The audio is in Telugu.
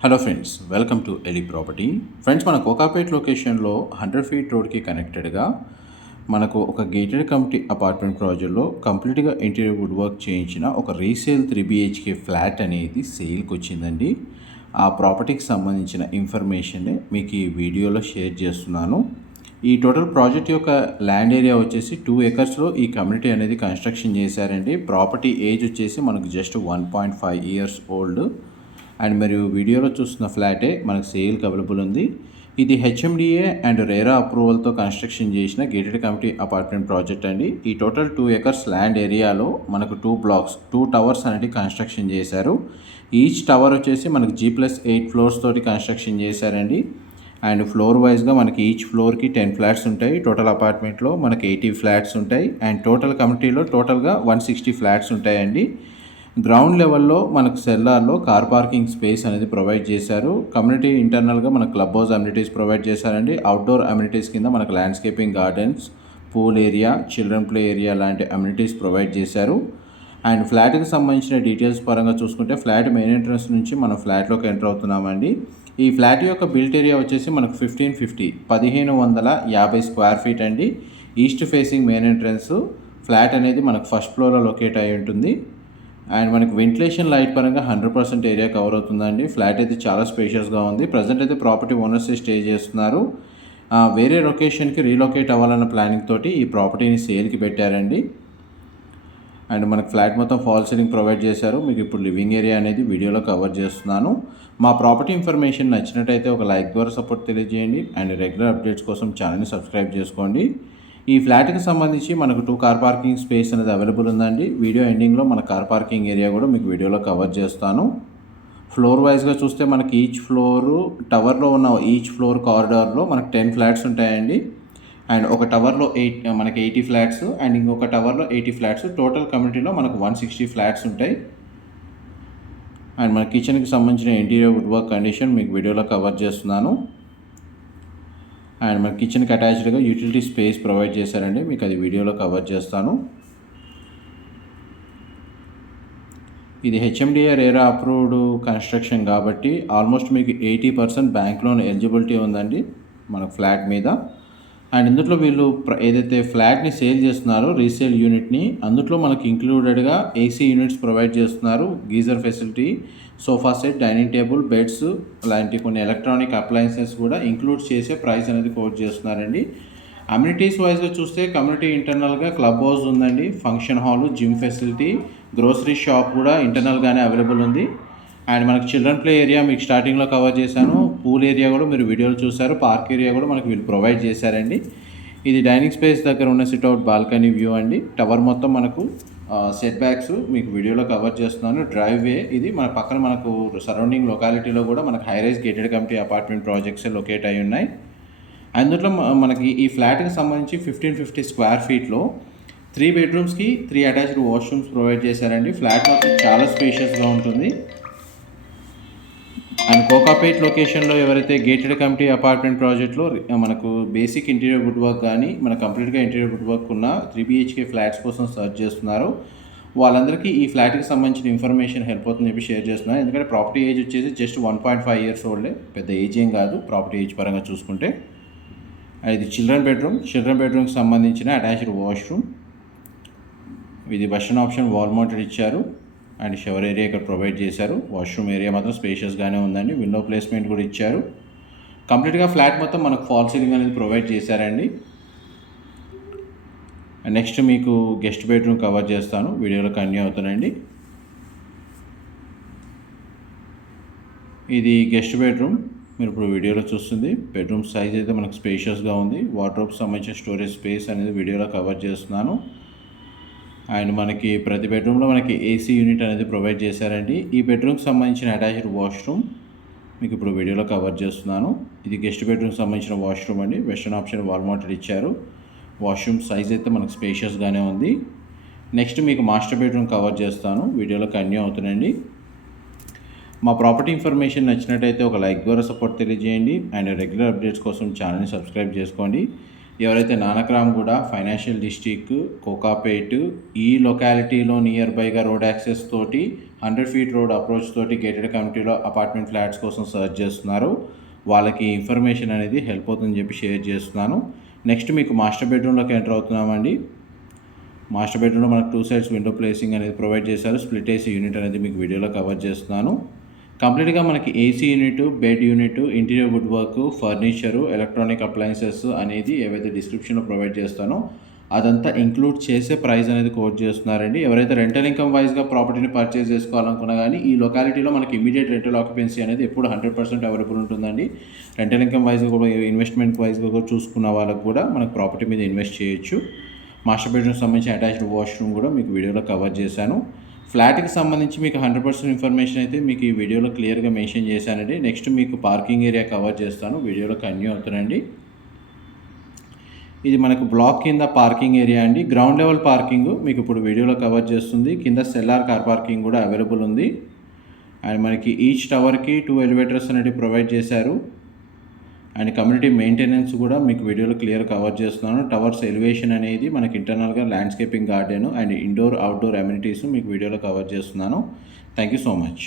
హలో ఫ్రెండ్స్ వెల్కమ్ టు ఎలి ప్రాపర్టీ ఫ్రెండ్స్ మన కోకాపేట్ లొకేషన్లో హండ్రెడ్ ఫీట్ రోడ్కి కనెక్టెడ్గా మనకు ఒక గేటెడ్ కమిటీ అపార్ట్మెంట్ ప్రాజెక్ట్లో కంప్లీట్గా ఇంటీరియర్ వుడ్ వర్క్ చేయించిన ఒక రీసేల్ త్రీ బిహెచ్కే ఫ్లాట్ అనేది సేల్కి వచ్చిందండి. ఆ ప్రాపర్టీకి సంబంధించిన ఇన్ఫర్మేషన్ మీకు ఈ వీడియోలో షేర్ చేస్తున్నాను. ఈ టోటల్ ప్రాజెక్ట్ యొక్క ల్యాండ్ ఏరియా వచ్చేసి టూ ఎకర్స్లో ఈ కమ్యూనిటీ అనేది కన్స్ట్రక్షన్ చేశారండి. ప్రాపర్టీ ఏజ్ వచ్చేసి మనకు just one point five years old and మరియు వీడియోలో చూస్తున్న ఫ్లాటే మనకు సేల్కి అవైలబుల్ ఉంది. ఇది హెచ్ఎండిఏ అండ్ రేరా అప్రూవల్తో కన్స్ట్రక్షన్ చేసిన గేటెడ్ కమిటీ అపార్ట్మెంట్ ప్రాజెక్ట్ అండి. ఈ టోటల్ టూ ఎకర్స్ ల్యాండ్ ఏరియాలో మనకు టూ బ్లాక్స్ టూ టవర్స్ అనేది కన్స్ట్రక్షన్ చేశారు. ఈచ్ టవర్ వచ్చేసి మనకు జీ ప్లస్ ఎయిట్ ఫ్లోర్స్ తోటి కన్స్ట్రక్షన్ చేశారండి. అండ్ ఫ్లోర్ వైజ్గా మనకి ఈచ్ ఫ్లోర్కి టెన్ ఫ్లాట్స్ ఉంటాయి. టోటల్ అపార్ట్మెంట్లో మనకి ఎయిటీ ఫ్లాట్స్ ఉంటాయి. అండ్ టోటల్ కమిటీలో టోటల్గా వన్ సిక్స్టీ ఫ్లాట్స్ ఉంటాయండి. గ్రౌండ్ లెవెల్లో మనకు సెల్లార్లో కార్ పార్కింగ్ స్పేస్ అనేది ప్రొవైడ్ చేశారు. కమ్యూనిటీ ఇంటర్నల్గా మనకు క్లబ్ హౌస్ అమ్యూనిటీస్ ప్రొవైడ్ చేశారండి. అవుట్డోర్ అమ్యూనిటీస్ కింద మనకు landscaping gardens pool area children play area లాంటి అమ్యూనిటీస్ ప్రొవైడ్ చేశారు. అండ్ ఫ్లాట్కి సంబంధించిన డీటెయిల్స్ పరంగా చూసుకుంటే ఫ్లాట్ మెయిన్ ఎంట్రన్స్ నుంచి మనం ఫ్లాట్లోకి ఎంటర్ అవుతున్నామండి. ఈ ఫ్లాట్ యొక్క బిల్ట్ ఏరియా వచ్చేసి మనకు ఫిఫ్టీన్ ఫిఫ్టీ పదిహేను వందల యాభై స్క్వేర్ ఫీట్ అండి. East facing main entrance flat అనేది మనకు ఫస్ట్ ఫ్లోర్లో లొకేట్ అయి ఉంటుంది. అండ్ మనకి వెంటిలేషన్ లైట్ పరంగా హండ్రెడ్ పర్సెంట్ ఏరియా కవర్ అవుతుందండి. ఫ్లాట్ అయితే చాలా స్పేషియస్గా ఉంది. ప్రజెంట్ అయితే ప్రాపర్టీ ఓనర్స్ స్టే చేస్తున్నారు. వేరే లొకేషన్కి రీలొకేట్ అవ్వాలన్న ప్లానింగ్ తోటి ఈ ప్రాపర్టీని సేల్కి పెట్టారండి. అండ్ మనకు ఫ్లాట్ మొత్తం ఫాల్ సీలింగ్ ప్రొవైడ్ చేశారు. మీకు ఇప్పుడు లివింగ్ ఏరియా అనేది వీడియోలో కవర్ చేస్తున్నాను. మా ప్రాపర్టీ ఇన్ఫర్మేషన్ నచ్చినట్టయితే ఒక లైక్ ద్వారా సపోర్ట్ తెలియజేయండి. అండ్ రెగ్యులర్ అప్డేట్స్ కోసం ఛానల్ని సబ్స్క్రైబ్ చేసుకోండి. ఈ ఫ్లాట్కి సంబంధించి మనకు టూ కార్ పార్కింగ్ స్పేస్ అనేది అవైలబుల్ ఉందండి. వీడియో ఎండింగ్లో మన కార్ పార్కింగ్ ఏరియా కూడా మీకు వీడియోలో కవర్ చేస్తాను. ఫ్లోర్ వైజ్గా చూస్తే మనకి ఈచ్ ఫ్లోరు టవర్లో ఉన్న ఈచ్ ఫ్లోర్ కారిడార్లో మనకు టెన్ ఫ్లాట్స్ ఉంటాయండి. అండ్ ఒక టవర్లో ఎయిట్ మనకి ఎయిటీ ఫ్లాట్స్ అండ్ ఇంకొక టవర్లో ఎయిటీ ఫ్లాట్స్. టోటల్ కమ్యూనిటీలో మనకు వన్ సిక్స్టీ ఫ్లాట్స్ ఉంటాయి. అండ్ మన కిచెన్కి సంబంధించిన ఇంటీరియర్ వుడ్ వర్క్ కండిషన్ మీకు వీడియోలో కవర్ చేస్తున్నాను. అండ్ మన కిచెన్కి అటాచ్డ్గా యూటిలిటీ స్పేస్ ప్రొవైడ్ చేశారండి. మీకు అది వీడియోలో కవర్ చేస్తాను. ఇది హెచ్ఎండిఏ రేరా అప్రూవ్డ్ కన్స్ట్రక్షన్ కాబట్టి ఆల్మోస్ట్ మీకు eighty percent bank loan eligibility ఉందండి. మన ఫ్లాట్ మీద. అండ్ ఇందులో వీళ్ళు ప్ర- ఏదైతే ఫ్లాట్ని సేల్ చేస్తున్నారో రీసేల్ యూనిట్ని అందులో మనకి ఇంక్లూడెడ్గా ఏసీ యూనిట్స్ ప్రొవైడ్ చేస్తున్నారు. Geyser facility sofa set dining table beds లాంటి కొన్ని ఎలక్ట్రానిక్ అప్లయన్సెస్ కూడా ఇంక్లూడ్ చేసే ప్రైస్ అనేది కోట్ చేస్తున్నారండి. అమ్యూనిటీస్ వైజ్గా చూస్తే కమ్యూనిటీ ఇంటర్నల్గా క్లబ్ హౌస్ ఉందండి. Function hall gym facility grocery shop కూడా ఇంటర్నల్గానే అవైలబుల్ ఉంది. అండ్ మనకి చిల్డ్రన్ ప్లే ఏరియా మీకు స్టార్టింగ్లో కవర్ చేశాను. పూల్ ఏరియా కూడా మీరు వీడియోలు చూసారు పార్క్ ఏరియా కూడా మనకి వీళ్ళు ప్రొవైడ్ చేశారండి. ఇది డైనింగ్ స్పేస్ దగ్గర ఉన్న సిట్అవుట్ బాల్కనీ వ్యూ అండి. టవర్ మొత్తం మనకు సెట్ బ్యాక్స్ మీకు వీడియోలో కవర్ చేస్తున్నాను. డ్రైవ్ వే ఇది మన పక్కన మనకు సరౌండింగ్ లొకాలిటీలో కూడా మనకు high rise gated committee apartment projects locate అయి ఉన్నాయి. అందులో మనకి ఈ ఫ్లాట్కి సంబంధించి ఫిఫ్టీన్ ఫిఫ్టీ స్క్వేర్ ఫీట్లో త్రీ బెడ్రూమ్స్కి త్రీ అటాచ్డ్ వాష్రూమ్స్ ప్రొవైడ్ చేశారండి. ఫ్లాట్ మొత్తం చాలా స్పేషియస్గా ఉంటుంది. అండ్ కోకాపేట్ లొకేషన్లో ఎవరైతే గేటెడ్ కమిటీ అపార్ట్మెంట్ ప్రాజెక్ట్లో మనకు బేసిక్ ఇంటీరియర్ వుడ్ వర్క్ కానీ మన కంప్లీట్గా ఇంటీరియర్ వుడ్ వర్క్ ఉన్న త్రీ బిహెచ్కే ఫ్లాట్స్ కోసం సర్చ్ చేస్తున్నారు. వాళ్ళందరికీ ఈ ఫ్లాట్కి సంబంధించిన ఇన్ఫర్మేషన్ హెల్ప్ అవుతుందని చెప్పి షేర్ చేస్తున్నాను ఎందుకంటే ప్రాపర్టీ ఏజ్ వచ్చేసి just one point five years ఓల్డే. పెద్ద ఏజ్ ఏం కాదు ప్రాపర్టీ ఏజ్ పరంగా చూసుకుంటే. ఇది చిల్డ్రన్ బెడ్రూమ్. చిల్డ్రన్ బెడ్రూమ్కి సంబంధించిన అటాచ్డ్ వాష్రూమ్. ఇది వెస్టర్న్ ఆప్షన్ వాల్ మౌంటెడ్ ఇచ్చారు. అండ్ షవర్ ఏరియా ఇక్కడ ప్రొవైడ్ చేశారు. వాష్రూమ్ ఏరియా మాత్రం స్పేషియస్గానే ఉందండి. విండో ప్లేస్మెంట్ కూడా ఇచ్చారు. కంప్లీట్గా ఫ్లాట్ మొత్తం మనకు ఫాల్ సీలింగ్ అనేది ప్రొవైడ్ చేశారండి. నెక్స్ట్ మీకు గెస్ట్ బెడ్రూమ్ కవర్ చేస్తాను. వీడియోలో కన్యూ అవుతానండి. ఇది గెస్ట్ బెడ్రూమ్ మీరు ఇప్పుడు వీడియోలో చూస్తుంది. బెడ్రూమ్ సైజ్ అయితే మనకు స్పేషియస్గా ఉంది. వాటర్ సంబంధించిన స్టోరేజ్ స్పేస్ అనేది వీడియోలో కవర్ చేస్తున్నాను. అండ్ మనకి ప్రతి బెడ్రూమ్లో మనకి ఏసీ యూనిట్ అనేది ప్రొవైడ్ చేశారండి. ఈ బెడ్రూమ్కి సంబంధించిన అటాచ్డ్ వాష్రూమ్ మీకు ఇప్పుడు వీడియోలో కవర్ చేస్తున్నాను. ఇది గెస్ట్ బెడ్రూమ్కి సంబంధించిన వాష్రూమ్ అండి. వెస్టర్న్ ఆప్షన్ వాల్ మౌంటెడ్ ఇచ్చారు. వాష్రూమ్ సైజ్ అయితే మనకు స్పేషియస్గానే ఉంది. నెక్స్ట్ మీకు మాస్టర్ బెడ్రూమ్ కవర్ చేస్తాను. వీడియోలో కన్యూ అవుతుందండి. మా ప్రాపర్టీ ఇన్ఫర్మేషన్ నచ్చినట్టయితే ఒక లైక్ ద్వారా సపోర్ట్ తెలియజేయండి. అండ్ రెగ్యులర్ అప్డేట్స్ కోసం ఛానల్ని సబ్స్క్రైబ్ చేసుకోండి. ఎవరైతే నానక్రామ్ కూడా ఫైనాన్షియల్ డిస్టిక్ కోకాపేట్ ఈ లొకాలిటీలో నియర్ బైగా రోడ్ యాక్సెస్ తోటి హండ్రెడ్ ఫీట్ రోడ్ అప్రోచ్ తోటి గేటెడ్ కమిటీలో అపార్ట్మెంట్ ఫ్లాట్స్ కోసం సర్చ్ చేస్తున్నారు. వాళ్ళకి ఇన్ఫర్మేషన్ అనేది హెల్ప్ అవుతుందని చెప్పి షేర్ చేస్తున్నాను. నెక్స్ట్ మీకు మాస్టర్ బెడ్రూమ్లోకి ఎంటర్ అవుతున్నామండి. మాస్టర్ బెడ్రూమ్లో మనకు టూ సైడ్స్ విండో ప్లేసింగ్ అనేది ప్రొవైడ్ చేశారు. స్ప్లిట్ ఏసీ యూనిట్ అనేది మీకు వీడియోలో కవర్ చేస్తున్నాను. కంప్లీట్గా మనకి AC unit bed unit interior wood work furniture electronic appliances అనేది ఏవైతే డిస్క్రిప్షన్లో ప్రొవైడ్ చేస్తానో అదంతా ఇంక్లూడ్ చేసే ప్రైస్ అనేది కోట్ చేస్తున్నారండి. ఎవరైతే రెంటల్ ఇన్కమ్ వైజ్గా ప్రాపర్టీని పర్చేస్ చేసుకోవాలనుకున్నా కానీ ఈ లొకాలిటీలో మనకి ఇమీడియట్ రెంటల్ ఆక్యుపెన్సీ అనేది ఎప్పుడు హండ్రెడ్ పర్సెంట్ అవైలబుల్ ఉంటుందండి. రెంటల్ ఇన్కమ్ వైజ్గా కూడా ఇన్వెస్ట్మెంట్ వైజ్గా కూడా చూసుకున్న వాళ్ళకు కూడా మనకు ప్రాపర్టీ మీద ఇన్వెస్ట్ చేయొచ్చు. మాస్టర్ బెడ్రూమ్ సంబంధించి అటాచ్డ్ వాష్రూమ్ కూడా మీకు వీడియోలో కవర్ చేశాను. ఫ్లాట్కి సంబంధించి మీకు హండ్రెడ్ పర్సెంట్ ఇన్ఫర్మేషన్ అయితే మీకు ఈ వీడియోలో క్లియర్గా మెన్షన్ చేశానండి. నెక్స్ట్ మీకు పార్కింగ్ ఏరియా కవర్ చేస్తాను. వీడియోలో కన్యూ అవుతానండి. ఇది మనకు బ్లాక్ కింద పార్కింగ్ ఏరియా అండి. గ్రౌండ్ లెవెల్ పార్కింగ్ మీకు ఇప్పుడు వీడియోలో కవర్ చేస్తుంది. కింద సెల్లార్ కార్ పార్కింగ్ కూడా అవైలబుల్ ఉంది. అండ్ మనకి ఈచ్ టవర్కి టూ ఎలివేటర్స్ అనేవి ప్రొవైడ్ చేశారు. అండ్ కమ్యూనిటీ మెయింటెనెన్స్ కూడా మీకు వీడియోలో క్లియర్ కవర్ చేస్తున్నాను. టవర్స్ ఎలివేషన్ అనేది మనకి ఇంటర్నల్గా landscaping garden and indoor outdoor amenities మీకు వీడియోలో కవర్ చేస్తున్నాను. Thank you so much